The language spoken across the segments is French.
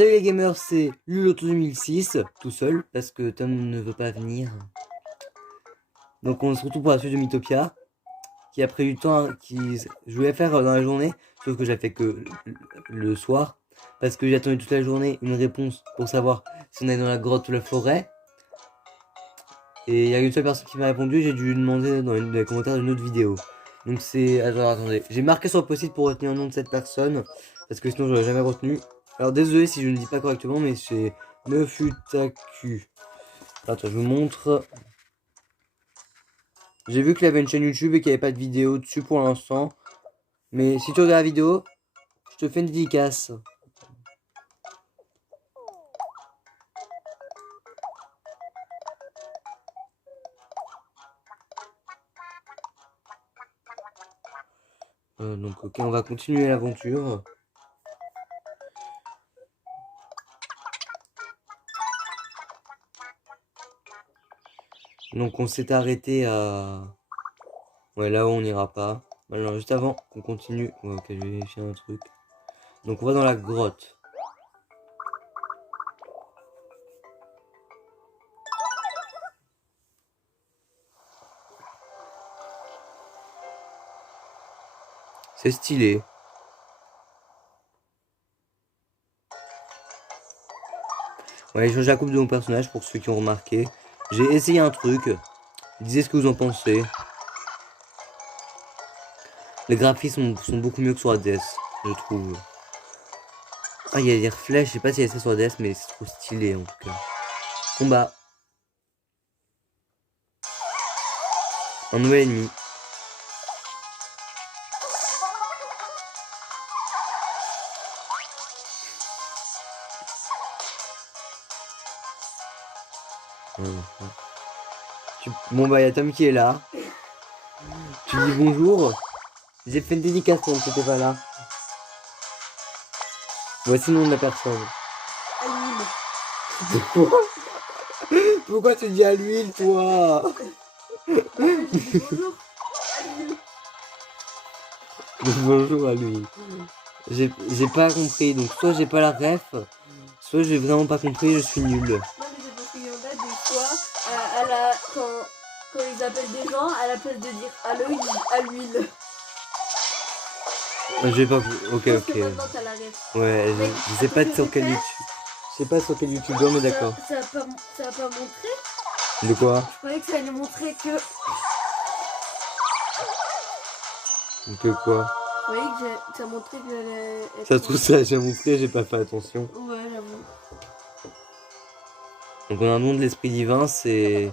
Salut les gamers, c'est Luloto 2006, tout seul, parce que Tom ne veut pas venir. Donc on se retrouve pour la suite de Mythopia, qui a pris du temps, je voulais faire dans la journée, sauf que j'ai fait que le soir, parce que j'ai attendu toute la journée une réponse pour savoir si on est dans la grotte ou la forêt. Et il y a une seule personne qui m'a répondu, j'ai dû lui demander dans les commentaires d'une autre vidéo. Donc c'est... attendez, j'ai marqué sur le post-it pour retenir le nom de cette personne, parce que sinon j'aurais jamais retenu. Alors désolé si je ne dis pas correctement, mais c'est Nefutaku. Attends, je vous montre. J'ai vu qu'il avait une chaîne YouTube et qu'il n'y avait pas de vidéo dessus pour l'instant. Mais si tu regardes la vidéo, je te fais une dédicace. Donc ok, on va continuer l'aventure. Donc on s'est arrêté à... Ouais, là où on n'ira pas. Alors juste avant qu'on continue... Ouais, ok, je vais vérifier un truc. Donc on va dans la grotte. C'est stylé. Ouais, j'ai changé la coupe de mon personnage pour ceux qui ont remarqué. J'ai essayé un truc. Disez ce que vous en pensez. Les graphismes sont beaucoup mieux que sur ADS, je trouve. Ah, il y a des flèches, je sais pas si il y a ça sur ADS, mais c'est trop stylé en tout cas. Combat. Un nouvel ennemi. Bon bah, il y a Tom qui est là. Tu dis bonjour. J'ai fait une dédicace quand t'étais pas là. Voici le nom de la personne. Pourquoi Pourquoi tu dis à l'huile, toi? Bonjour à l'huile. J'ai pas compris, donc soit j'ai pas la ref, soit j'ai vraiment pas compris, je suis nul. Non mais c'est parce qu'il y en a des fois, quand ils appellent des gens, à la place de dire à l'œil, ils disent à l'huile. J'ai pas... Ok, Parce ok. que maintenant t'as la ref. Ouais, je sais pas sur quel YouTube. Je sais pas sur quel YouTube, mais d'accord. Ça a pas montré. De quoi? Je croyais que ça allait montrer que... Que quoi? Je croyais que ça montrait que j'allais être... Ça se trouve, ça j'ai montré, j'ai pas fait attention. Ouais, j'avoue. Donc on a un nom de l'esprit divin, c'est...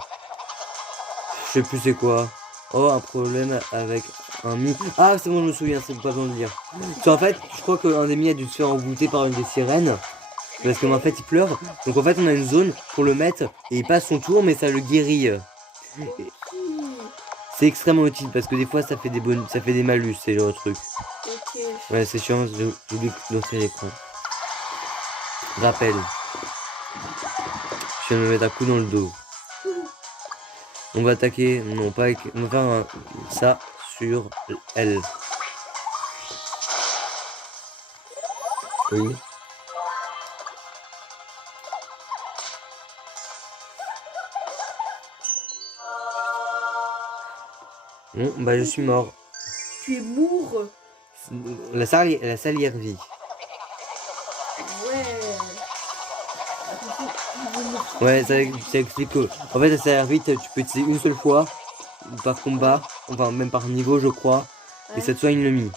Je sais plus c'est quoi. Oh, un problème avec un mi... Ah, c'est bon, je me souviens, c'est pas besoin de dire. Parce en fait, je crois qu'un des mi a dû se faire envoûter par une des sirènes. Parce qu'en fait, il pleure. Donc en fait, on a une zone pour le mettre et il passe son tour, mais ça le guérit. C'est extrêmement utile parce que des fois, ça fait des malus, c'est le truc. Ok. Ouais, c'est chiant, j'oublie de lancer l'écran. Rappel. Je vais me mettre un coup dans le dos. On va attaquer, non pas avec, on va faire ça sur elle. Oui. Bon, bah je suis mort. Tu es mourt. La salière vie. Ouais. Ouais, ça explique que, en fait, la salière vie, tu peux utiliser une seule fois par combat, enfin même par niveau, je crois, et ça te soigne le mi.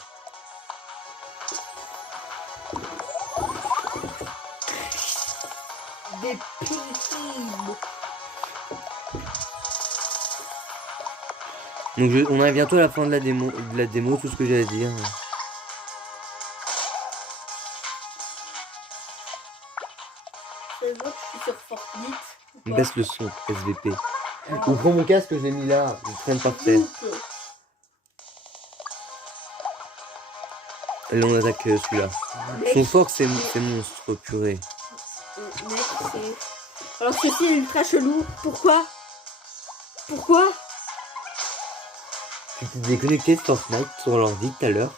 Des pilipides. Donc on arrive bientôt à la fin de la démo, tout ce que j'ai à dire. Ça se voit que je suis sur Fortnite. Baisse le son, SVP. Ou prends mon casque que j'ai mis là, je traîne par terre. Allez, on attaque celui-là. Son fort, c'est monstre, purée. Mec, c'est... Alors ceci est ultra chelou. Pourquoi Tu t'es déconnecté de Fortnite sur l'ordi tout à l'heure.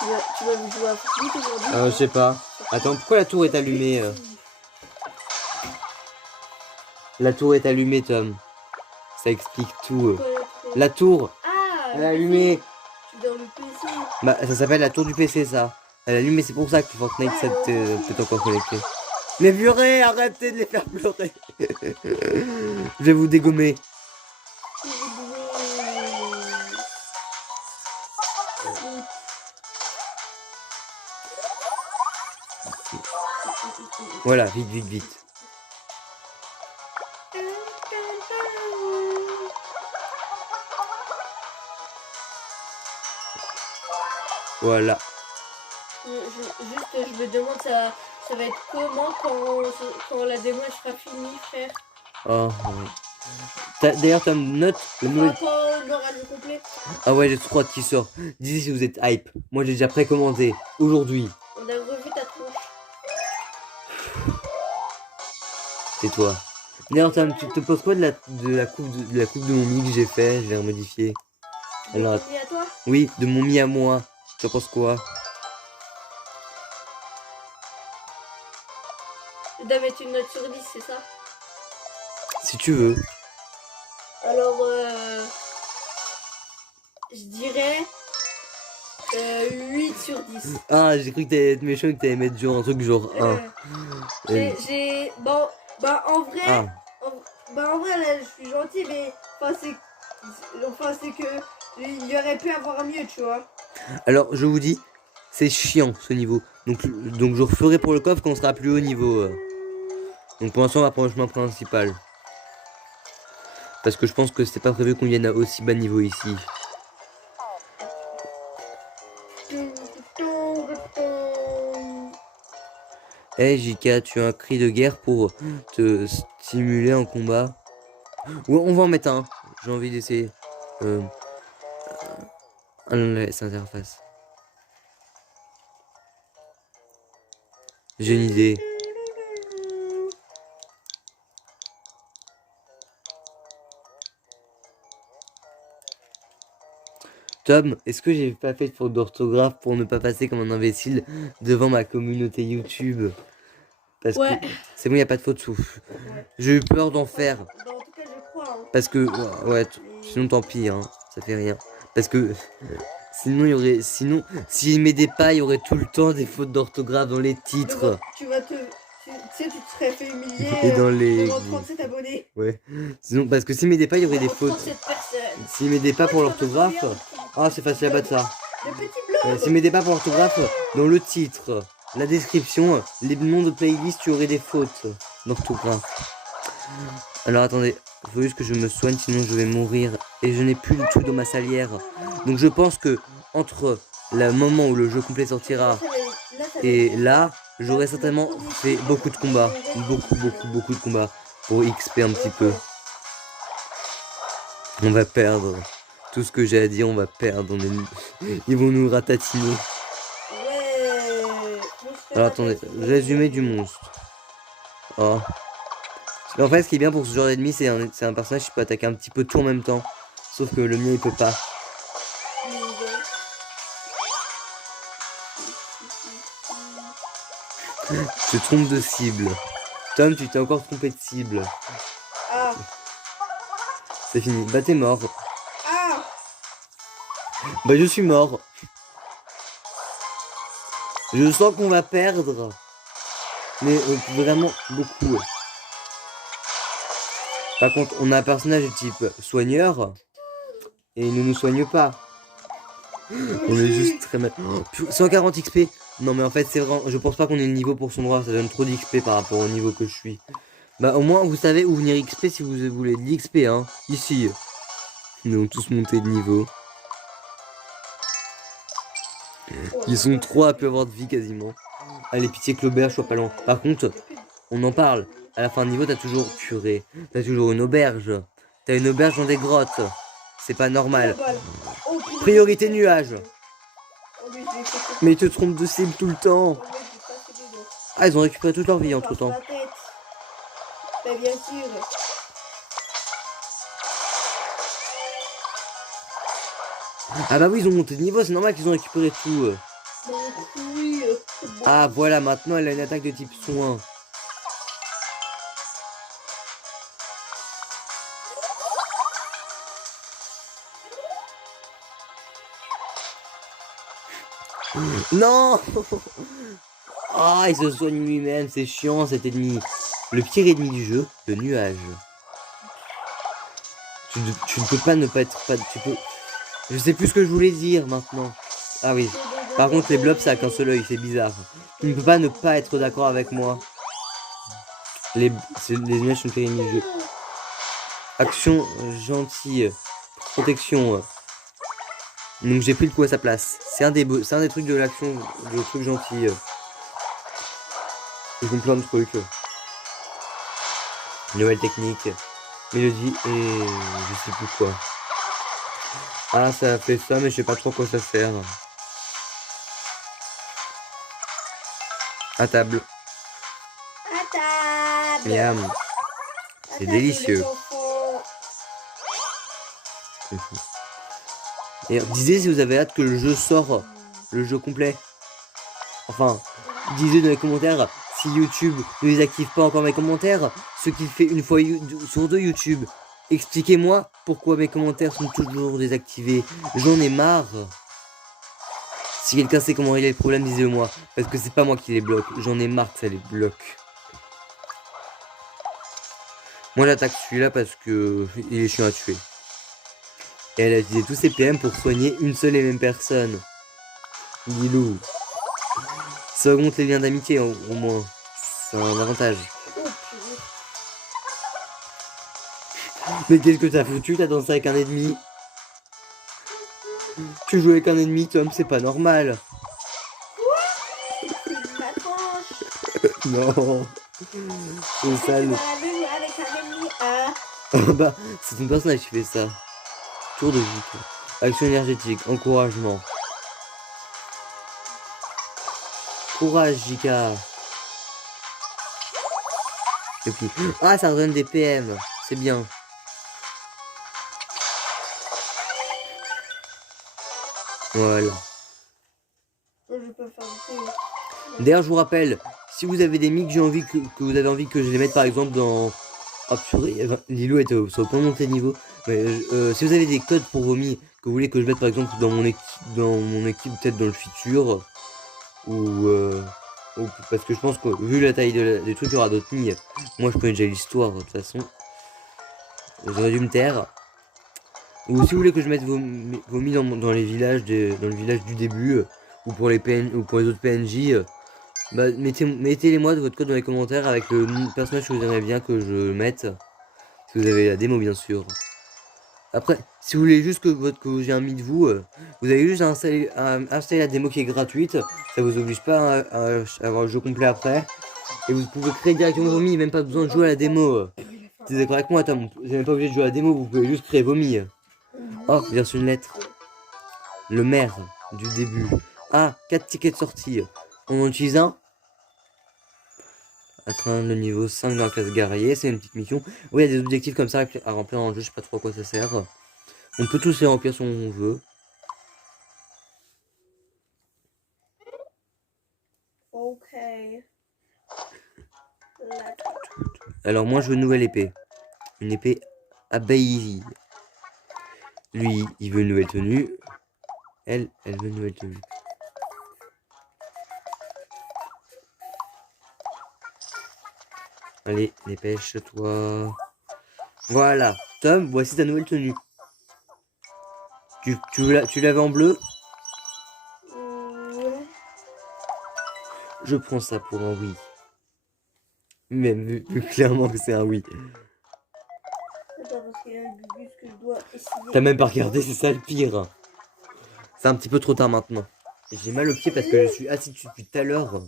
Tu tu vas jouer à Fortnite aujourd'hui? Je sais pas. Attends, pourquoi la tour est allumée La tour est allumée, Tom. Ça explique tout. La tour, Ah, elle le est PC. allumée. Tu es dans le PC. Bah, ça s'appelle la tour du PC, ça. Elle est allumée, c'est pour ça que Fortnite Ouais, 7 ouais, peut encore connecter. Mais pleurer, arrêtez de les faire pleurer. Je vais vous dégommer. Voilà, vite, vite, vite. Voilà. Juste, je me demande, ça va être comment quand la démo elle sera finie, frère? Oh, ouais. D'ailleurs, Tom, note le Enfin, mauvais. quand on aura le complet. Ah ouais, j'ai trop hâte qu'il sort. Dites si vous êtes hype. Moi, j'ai déjà précommandé. Aujourd'hui. On a revu ta tronche. Tais-toi. D'ailleurs, Tom, tu te poses quoi de la coupe de mon mi que j'ai fait? Je l'ai remodifié. Alors, Et à toi? oui, de mon mi à moi. Tu en penses quoi? Je dois mettre une note sur 10, c'est ça? Si tu veux. Alors, je dirais 8 sur 10. Ah, j'ai cru que t'allais être méchant et que t'allais mettre genre un truc genre 1. Bon, bah en vrai, Ah. en vrai là, je suis gentil, mais c'est que il y aurait pu avoir mieux, tu vois. Alors, je vous dis, c'est chiant ce niveau. Donc je referai pour le coffre quand on sera plus haut niveau. Donc pour l'instant, on va prendre le chemin principal. Parce que je pense que c'était pas prévu qu'on vienne à aussi bas niveau ici. Eh JK, tu as un cri de guerre pour te stimuler en combat. Ouais, on va en mettre un. J'ai envie d'essayer. Cette interface. J'ai une idée. Tom, est-ce que j'ai pas fait de faute d'orthographe pour ne pas passer comme un imbécile devant ma communauté YouTube? Parce Ouais. que c'est bon, y a pas de faute sous. Ouais. J'ai eu peur d'en faire. Bah, en tout cas, je crois. Hein. Parce que ouais, sinon tant pis, hein, ça fait rien. Parce que sinon il y aurait, sinon s'ils m'aidaient pas, il y aurait tout le temps des fautes d'orthographe dans les titres. Bon, tu sais, tu te serais fait humilier Et dans les devant 37 abonnés. Ouais. Sinon parce que s'ils m'aidaient pas, il y aurait des fautes. 37 personnes. S'ils m'aidaient pas pour l'orthographe, ah c'est facile à battre ça. Le petit blob. S'ils m'aidaient pas pour l'orthographe, dans le titre, la description, les noms de playlists, tu aurais des fautes d'orthographe. Alors attendez, il faut juste que je me soigne, sinon je vais mourir. Et je n'ai plus du tout dans ma salière. Donc je pense que entre le moment où le jeu complet sortira et là, j'aurai certainement fait beaucoup de combats. Beaucoup de combats. Pour XP un petit peu. On va perdre. Tout ce que j'ai à dire, on va perdre. Ils vont nous ratatiner. Alors attendez, résumé du monstre. Oh. En fait, ce qui est bien pour ce genre d'ennemi, c'est un personnage qui peut attaquer un petit peu tout en même temps. Sauf que le mien, il peut pas. Tu te trompes de cible. Tom, tu t'es encore trompé de cible. Ah. C'est fini. Bah, t'es mort. Ah. Bah, je suis mort. Je sens qu'on va perdre. Mais vraiment beaucoup. Par contre, on a un personnage de type soigneur. Et il ne nous soigne pas. On est juste très mal. Oh, 140 XP. Non mais en fait c'est vrai, je pense pas qu'on ait le niveau pour son droit, ça donne trop d'XP par rapport au niveau que je suis. Bah au moins vous savez où venir XP si vous voulez de l'XP hein. Ici. Nous avons tous monté de niveau. Ils sont 3 à plus avoir de vie quasiment. Allez pitié que l'auberge soit pas loin. Par contre, on en parle. À la fin de niveau t'as toujours purée. T'as toujours une auberge. T'as une auberge dans des grottes. C'est pas normal. Priorité nuage. Mais ils te trompent de cible tout le temps. Ah, ils ont récupéré toute leur vie entre temps. Bah, bien sûr. Ah bah oui, ils ont monté de niveau, c'est normal qu'ils ont récupéré tout. Ah, voilà, maintenant elle a une attaque de type soin. Non. Ah, il se soigne lui-même, c'est chiant cet ennemi. Le pire ennemi du jeu, le nuage. Tu ne peux pas ne pas être... tu peux... Je sais plus ce que je voulais dire maintenant. Ah oui. Par contre, les blobs, ça a qu'un seul œil, c'est bizarre. Tu ne peux pas ne pas être d'accord avec moi. Les nuages sont le pire ennemi du jeu. Action gentille. Protection. Donc j'ai pris le coup à sa place. C'est un des trucs de l'action, le truc gentil. Ils font plein de trucs. Nouvelle technique. Mélodie et je sais plus quoi. Ah, ça fait ça, mais je sais pas trop quoi ça sert. À table. À table. Miam. C'est délicieux. Et disez si vous avez hâte que le jeu sort, le jeu complet. Enfin, disez dans les commentaires si YouTube ne désactive pas encore mes commentaires, ce qu'il fait une fois sur deux YouTube. Expliquez-moi pourquoi mes commentaires sont toujours désactivés. J'en ai marre. Si quelqu'un sait comment régler le problème, disez-le moi. Parce que c'est pas moi qui les bloque. J'en ai marre que ça les bloque. Moi j'attaque celui-là parce que il est chiant à tuer. Et elle a utilisé tous ses PM pour soigner une seule et même personne. Lilou. Ça augmente les liens d'amitié au moins. C'est un avantage. Mais qu'est-ce que t'as foutu? T'as dansé avec un ennemi? Tu joues avec un ennemi, Tom, c'est pas normal. Non. C'est sale. Bah, c'est ton personnage qui fait ça. Tour de vie. Action énergétique, encouragement. Courage, Jika. Et puis, ah, ça redonne des PM. C'est bien. Voilà. D'ailleurs, je vous rappelle, si vous avez des mics, que vous avez envie que je les mette par exemple dans... Ah purée, Lilo est sur le point de monter de niveau. Mais, si vous avez des codes pour vos mics que vous voulez que je mette par exemple dans mon équipe peut-être dans le futur, ou parce que je pense que vu la taille des trucs, il y aura d'autres mics. Moi, je connais déjà l'histoire de toute façon. J'aurais dû me taire. Ou si vous voulez que je mette vos mics dans les villages, dans le village du début, ou pour les ou pour les autres PNJ. Bah, mettez-les moi de votre code dans les commentaires avec le personnage que vous aimeriez bien que je mette. Si vous avez la démo, bien sûr. Après, si vous voulez juste que j'ai un mis de vous, vous avez juste à installer la démo qui est gratuite. Ça vous oblige pas à avoir le jeu complet après. Et vous pouvez créer directement vos mis, même pas besoin de jouer à la démo. T'es d'accord avec moi, Tom? Vous n'êtes pas obligé de jouer à la démo, vous pouvez juste créer vos mis. Oh, j'ai reçu une lettre. Le maire du début. Ah, 4 tickets de sortie. On en utilise un. Atteindre le niveau 5 dans la classe guerrier, c'est une petite mission. Oui, il y a des objectifs comme ça à remplir dans le jeu, je sais pas trop à quoi ça sert. On peut tous les remplir si on veut. Ok. Alors moi je veux une nouvelle épée. Une épée abeille. Lui, il veut une nouvelle tenue. Elle veut une nouvelle tenue. Allez, dépêche-toi. Voilà. Tom, voici ta nouvelle tenue. Tu l'avais en bleu? Je prends ça pour un oui. Même vu clairement que c'est un oui. T'as même pas regardé, c'est ça le pire. C'est un petit peu trop tard maintenant. J'ai mal au pied parce que je suis assis dessus depuis tout à l'heure.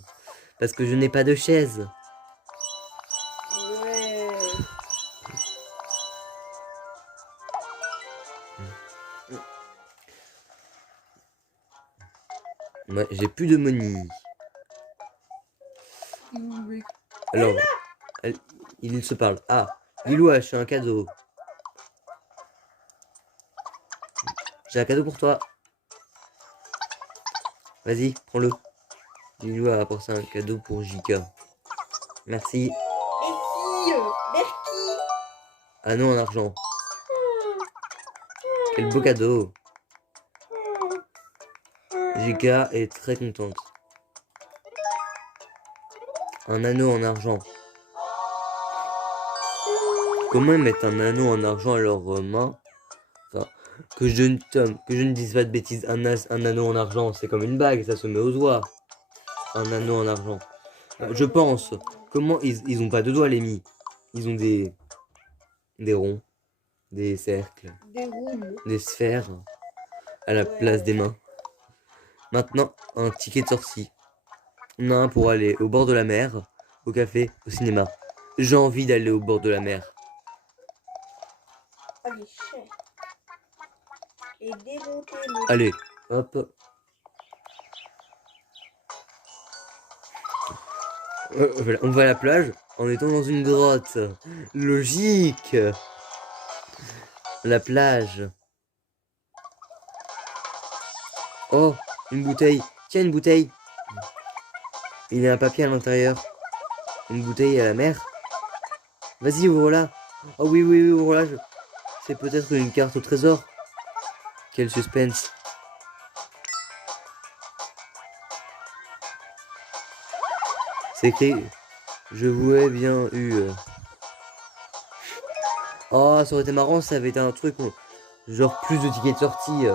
Parce que je n'ai pas de chaise. Ouais, j'ai plus de money. Alors, il se parle. Ah, Lilou a acheté un cadeau. J'ai un cadeau pour toi. Vas-y, prends-le. Lilou a apporté un cadeau pour Jika. Merci. Merci. Merci. Anneau en argent. Quel beau cadeau. Jika est très contente. Un anneau en argent. Comment ils mettent un anneau en argent à leurs mains? Enfin, que je ne dise pas de bêtises. Un anneau en argent, c'est comme une bague, ça se met aux doigts. Un anneau en argent. Je pense. Comment ils ont pas de doigts, les mis. Ils ont des ronds, des cercles, Des roues. des sphères à la place des mains. Maintenant, un ticket de sortie. On a un pour aller au bord de la mer, au café, au cinéma. J'ai envie d'aller au bord de la mer. Allez, cher. Et démonter le... Allez, hop. Voilà, on va à la plage en étant dans une grotte. Logique. La plage. Oh, une bouteille. Tiens, une bouteille. Il y a un papier à l'intérieur. Une bouteille à la mer. Vas-y, ouvre-la. Oh oui, oui, oui, ouvre-la. C'est peut-être une carte au trésor. Quel suspense. C'est écrit. Je vous ai bien eu. Oh, ça aurait été marrant, ça avait été un truc. Genre plus de tickets de sortie.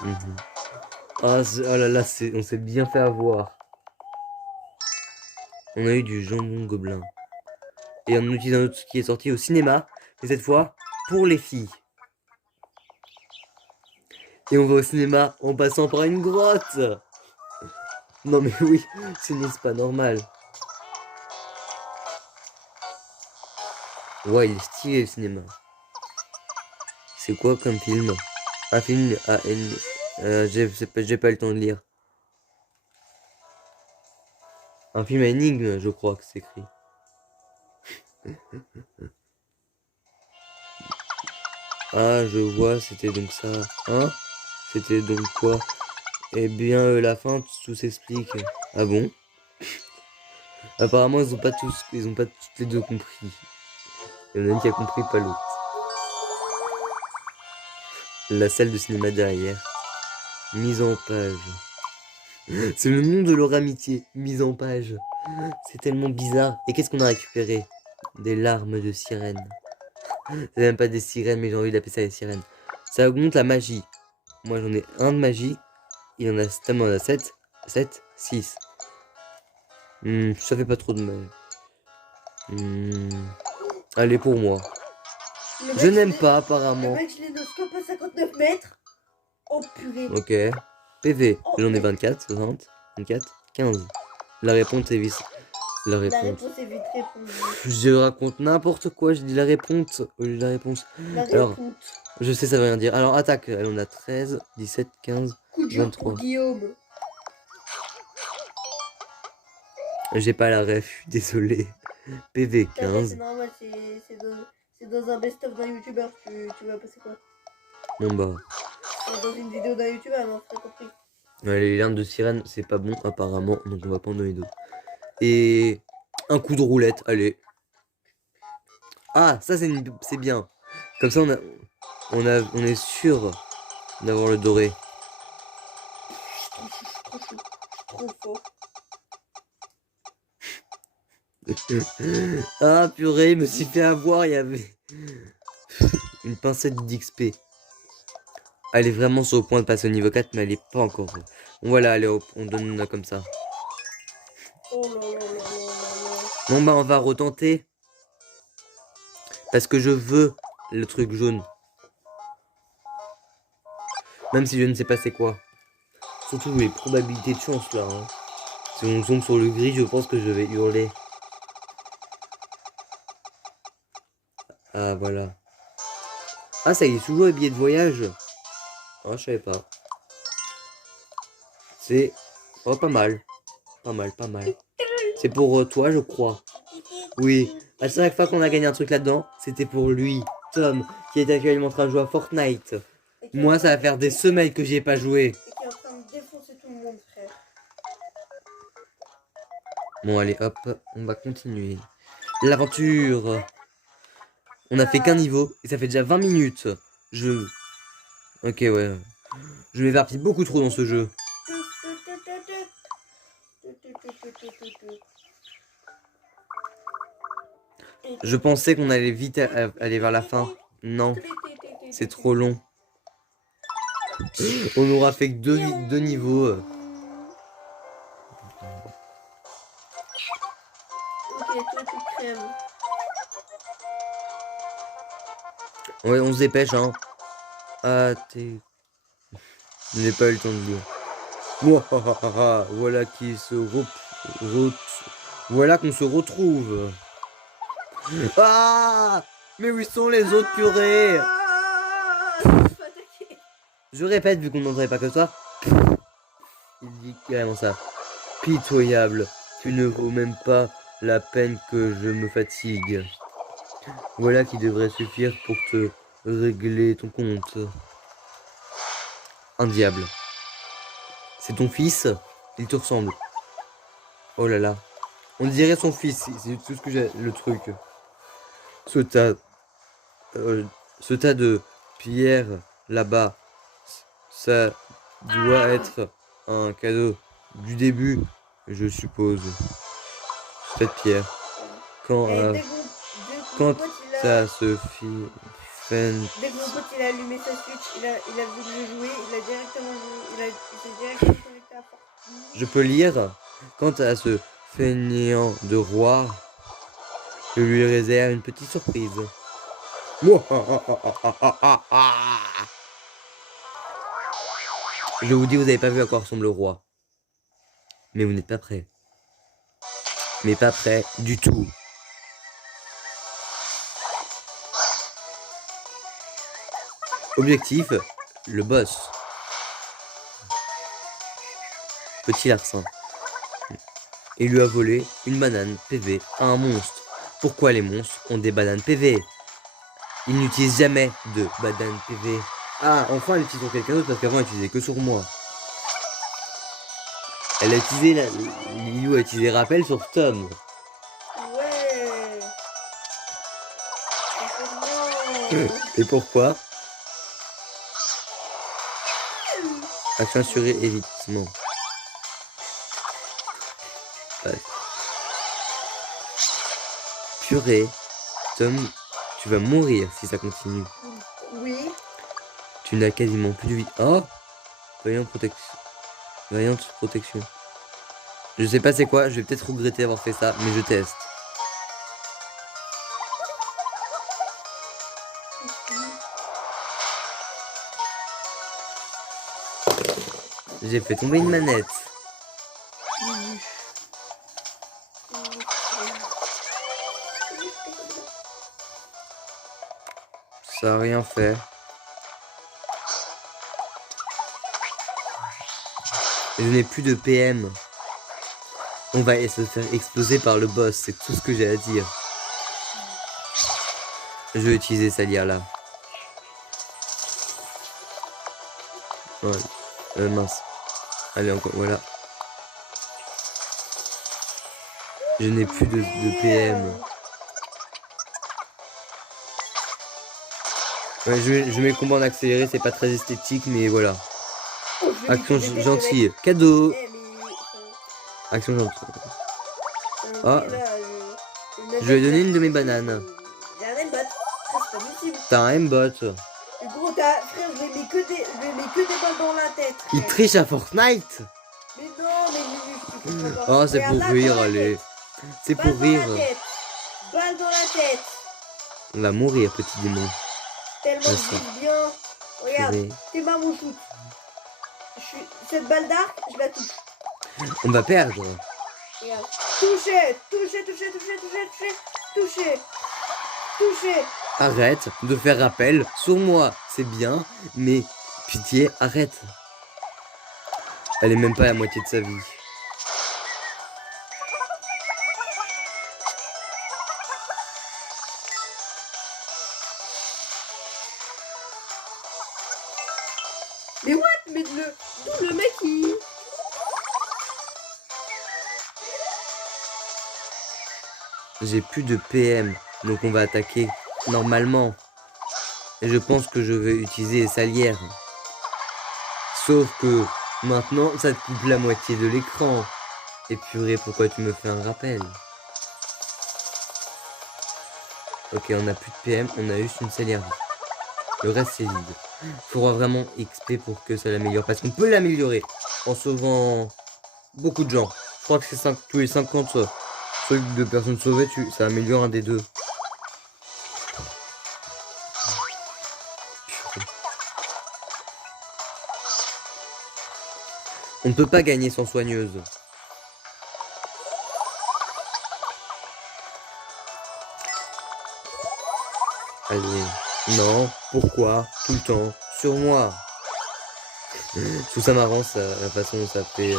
Mhm. Oh là là, on s'est bien fait avoir. On a eu du jambon gobelin. Et on utilise un autre qui est sorti au cinéma. Et cette fois, pour les filles. Et on va au cinéma en passant par une grotte. Non mais oui, ce n'est pas normal. Ouais, il est stylé le cinéma. C'est quoi comme film? Un film à j'ai pas eu le temps de lire. Un film à énigme, je crois que c'est écrit. Ah, je vois, c'était donc ça. Hein? C'était donc quoi? Eh bien, la fin, tout s'explique. Ah bon? Apparemment, ils ont pas tous les deux compris. Il y en a une qui a compris, pas l'autre. La salle de cinéma derrière. Mise en page. C'est le nom de leur amitié. Mise en page. C'est tellement bizarre. Et qu'est-ce qu'on a récupéré? Des larmes de sirène. C'est même pas des sirènes, mais j'ai envie d'appeler ça des sirènes. Ça augmente la magie. Moi, j'en ai un de magie. Il en a, Stam en a 7. 7, 6. Ça fait pas trop de mal. Allez, pour moi. Je n'aime pas, apparemment. Le mec, je l'énoscope à 59 mètres. Oh purée. Ok. PV. J'en ai 24, 60, 24, 15. La réponse est vite. La La réponse. réponse est vite répondue. Je raconte n'importe quoi, je dis la réponse au lieu de la réponse. La Alors, réponse. je sais, ça veut rien dire. Alors, attaque. Elle en a 13, 17, 15, Coup de jour 23. pour Guillaume. J'ai pas la ref, désolé. PV C'est 15. normal, c'est dans un best-of d'un youtubeur. Tu vas passer quoi? Bon bah. C'est dans une vidéo d'un youtubeur, non? T'as compris? Les larmes de sirène, c'est pas bon apparemment, donc on va pas en donner d'autres. Et un coup de roulette, allez. Ah, ça c'est bien. Comme ça on est sûr d'avoir le doré. Je suis trop fort. Ah purée, il me suis fait avoir, il y avait une pincette d'XP. Elle est vraiment sur le point de passer au niveau 4, mais elle est pas encore. Bon, voilà, allez hop, on donne comme ça. Oh là là là là là. Bon bah on va retenter. Parce que je veux le truc jaune. Même si je ne sais pas c'est quoi. Surtout les probabilités de chance là. Hein. Si on tombe sur le gris, je pense que je vais hurler. Ah voilà. Ah ça y est, toujours les billets de voyage. Ah je savais pas. C'est... Oh pas mal. Pas mal, pas mal. C'est pour toi je crois. Oui. À chaque fois qu'on a gagné un truc là-dedans, c'était pour lui, Tom, qui est actuellement en train de jouer à Fortnite. Moi ça va faire des semaines que j'y ai pas joué. Et qui est en train Bon, allez, hop, on va continuer. L'aventure. On a fait qu'un niveau et ça fait déjà 20 minutes. Ok, ouais. Je m'éparpille beaucoup trop dans ce jeu. Je pensais qu'on allait vite aller vers la fin. Non, c'est trop long. On aura fait que deux niveaux. Ok, toi t'es crème. Ouais, on se dépêche, hein. Ah, t'es... Je n'ai pas eu le temps de dire. Mouahaha, voilà qui se voilà qu'on se retrouve. Ah! Mais où sont les autres purées? Je répète, vu qu'on n'entendait pas que toi. Il dit carrément ça. Pitoyable, tu ne vaux même pas la peine que je me fatigue. Voilà qui devrait suffire pour te régler ton compte. Un diable. C'est ton fils? Il te ressemble. Oh là là. On dirait son fils, c'est tout ce que j'ai, le truc. Ce tas, ce tas de pierres là-bas, ça doit être un cadeau du début, je suppose. Cette pierre. Quand, quand ça se fit... Dès que mon pote il a allumé sa Switch, il a voulu jouer, il a directement joué, il s'est directement connecté à Fortnite. Je peux lire. Quant à ce fainéant de roi, je lui réserve une petite surprise. Je vous dis, vous n'avez pas vu à quoi ressemble le roi. Mais vous n'êtes pas prêt. Mais pas prêt du tout. Objectif, le boss. Petit larcin. Il lui a volé une banane PV à un monstre. Pourquoi les monstres ont des bananes PV? Ils n'utilisent jamais de bananes PV. Ah, enfin elle utilise sur quelqu'un d'autre parce qu'avant elle utilisait que sur moi. Elle a utilisé Lilou a utilisé rappel sur Tom. Ouais. Et pourquoi? Action assurée, évitement. Ouais. Purée, Tom, tu vas mourir si ça continue. Oui. Tu n'as quasiment plus de vie. Oh, Vaillante protection. Je sais pas c'est quoi, je vais peut-être regretter d'avoir fait ça, mais je teste. J'ai fait tomber une manette. Ça a rien fait. Je n'ai plus de PM. On va se faire exploser par le boss, c'est tout ce que j'ai à dire. Je vais utiliser sa lyre là. Ouais. Mince. Allez encore, voilà. Je n'ai plus de PM. Ouais, je mets le combat en accéléré, c'est pas très esthétique, mais voilà. Action gentille. Cadeau. Action gentille. Ah. Je lui ai donné une de mes bananes. J'ai un aimbot. C'est pas possible. T'as un aimbot. Gros, frère, je lui mets que des balles dans la tête. Frère. Il triche à Fortnite. Mais non, mais oh, c'est pour rire, allez. C'est pour rire. Balle dans la tête. On va mourir, petit démon. Tellement que bien. Regarde, t'es ma mouchoute. Cette balle d'arc, je la touche. On va perdre. Regarde. Touché, touché, touché, touché, touché, touché, touché, touché. Arrête de faire rappel sur moi. C'est bien, mais pitié, arrête. Elle est même pas à la moitié de sa vie. Mais what? Mais d'où le mec il... j'ai plus de PM. Donc on va attaquer normalement. Et je pense que je vais utiliser les salières. Sauf que maintenant, ça te coupe la moitié de l'écran. Et purée, pourquoi tu me fais un rappel? Ok, on a plus de PM, on a juste une salière. Le reste, c'est vide. Faudra vraiment XP pour que ça l'améliore. Parce qu'on peut l'améliorer en sauvant beaucoup de gens. Je crois que c'est tous les 50 trucs de personnes sauvées, ça améliore un des deux. On ne peut pas gagner sans soigneuse. Allez. Non, pourquoi tout le temps sur moi? Je trouve ça marrant, ça, la façon dont ça fait...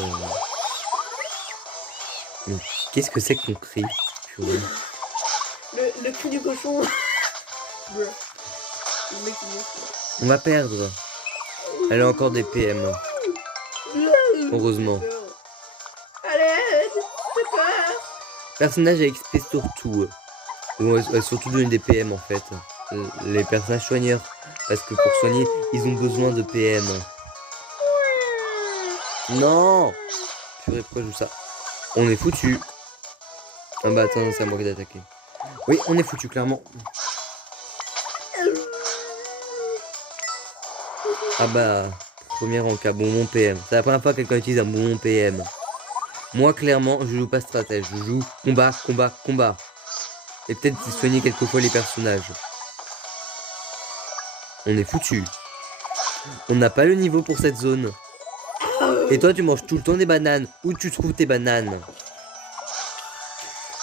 Mais qu'est-ce que c'est qu'on crie? Purée. Le cri du cochon. Le mec, On va perdre. Elle a encore des PM. Heureusement. Allez, c'est peur. Personnage à XP surtout. Ou surtout donner des PM en fait. Les personnages soigneurs. Parce que pour soigner, ils ont besoin de PM. Non! Purée, pourquoi je joue ça? On est foutu. Ah bah attends, c'est à moi d'attaquer. Oui, on est foutu, clairement. Ah bah, premier encas, bonbon PM. C'est la première fois que quelqu'un utilise un bonbon PM. Moi, clairement, je joue pas stratège. Je joue combat, combat, combat. Et peut-être soigner quelquefois les personnages. On est foutu. On n'a pas le niveau pour cette zone. Et toi, tu manges tout le temps des bananes. Où tu trouves tes bananes?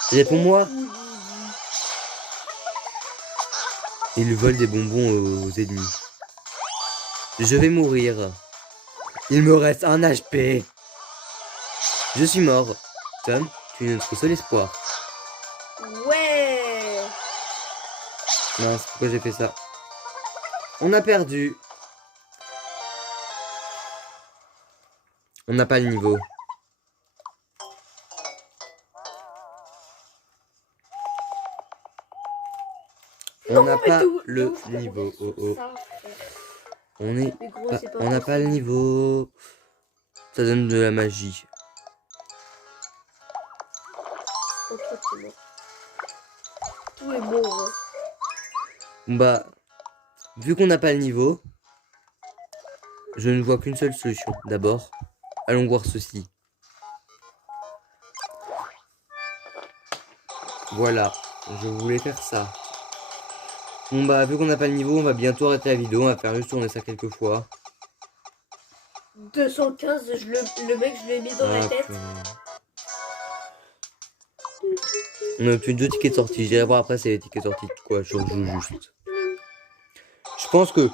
Réponds-moi. Il vole des bonbons aux ennemis. Je vais mourir. Il me reste un HP. Je suis mort. Tom, tu es notre seul espoir. Ouais. Mince, pourquoi j'ai fait ça? On a perdu. On n'a pas le niveau. On n'a pas le niveau. Oh, oh. On est pas, on n'a pas le niveau. Ça donne de la magie. Tout est mort. Bah, vu qu'on n'a pas le niveau, je ne vois qu'une seule solution. D'abord, allons voir ceci. Voilà, je voulais faire ça. Bon bah, vu qu'on n'a pas le niveau, on va bientôt arrêter la vidéo. On va faire juste tourner ça quelques fois. 215, le mec, je l'ai mis dans la tête. On a obtenu 2 tickets de sortie. J'irai voir après c'est les tickets de sortie de quoi. Je joue juste. Je pense que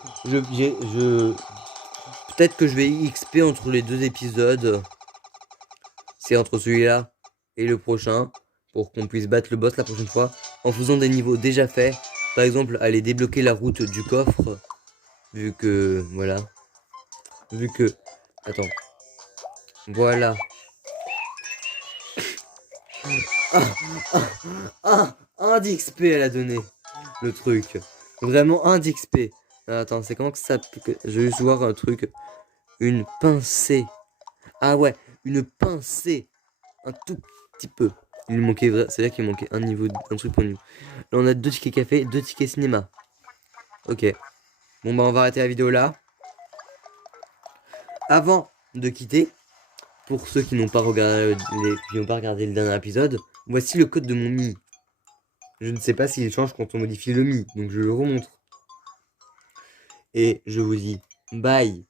peut-être que je vais XP entre les 2 épisodes. C'est entre celui-là et le prochain. Pour qu'on puisse battre le boss la prochaine fois. En faisant des niveaux déjà faits. Par exemple, aller débloquer la route du coffre. Vu que... Voilà. Vu que... Attends. Voilà. Un d'XP elle a donné. Le truc. Vraiment un d'XP. Attends, c'est comment que ça... Je vais juste voir un truc. Une pincée. Ah ouais, une pincée. Un tout petit peu. Il manquait... C'est-à-dire qu'il manquait un niveau... Un truc pour nous. Là, on a 2 tickets café, 2 tickets cinéma. Ok. Bon, bah, on va arrêter la vidéo là. Avant de quitter, pour ceux qui n'ont pas regardé le dernier épisode, voici le code de mon Mi. Je ne sais pas s'il change quand on modifie le Mi, donc je le remontre. Et je vous dis bye.